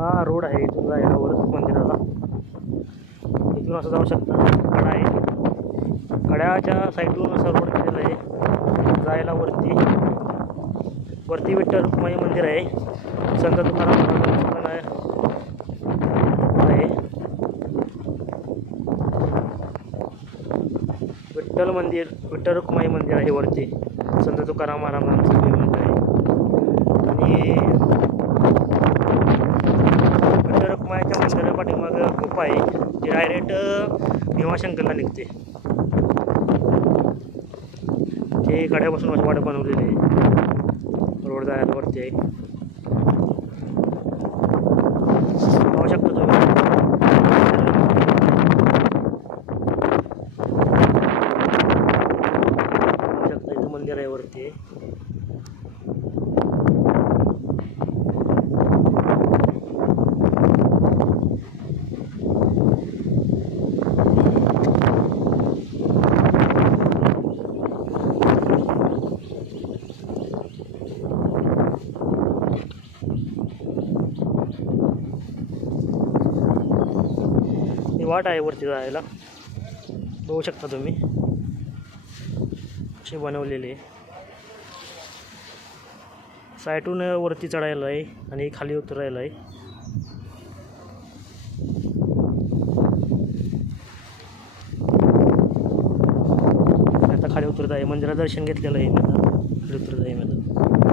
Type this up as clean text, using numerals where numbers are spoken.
हा रोड आहे इथून जायला वर मंदिराला. इथून असं जाऊ शकता. कडा आहे, कड्याच्या साईडून असं रोड केलेलं आहे जायला वरती. वरती विठ्ठल रुक्माई मंदिर आहे. संत तुकाराम महाराजांचं पण आहे. विठ्ठल मंदिर, विठ्ठल रुक्माई मंदिर आहे वरती. संत तुकाराम महाराजांचं मंदिर आहे. आणि विठ्ठल रुक्माईच्या मंदिरा पाठीमाग गुफा आहे जी डायरेक्ट भीमाशंकरला निघते. ते कड्यापासून वाट बनवलेली आहे. रोड जायला वरती आहे. पाहू शकता तुम्ही. इथं मंदिर आहे वरती. वाट आहे वरती जायला, बघू शकता तुम्ही. अशी बनवलेली आहे. साईडून वरती चढायला आहे आणि खाली उतरायला आहे. आता खाली उतरत आहे. मंदिरात दर्शन घेतलेलं आहे मी. आता खाली उतरत आहे मी आता.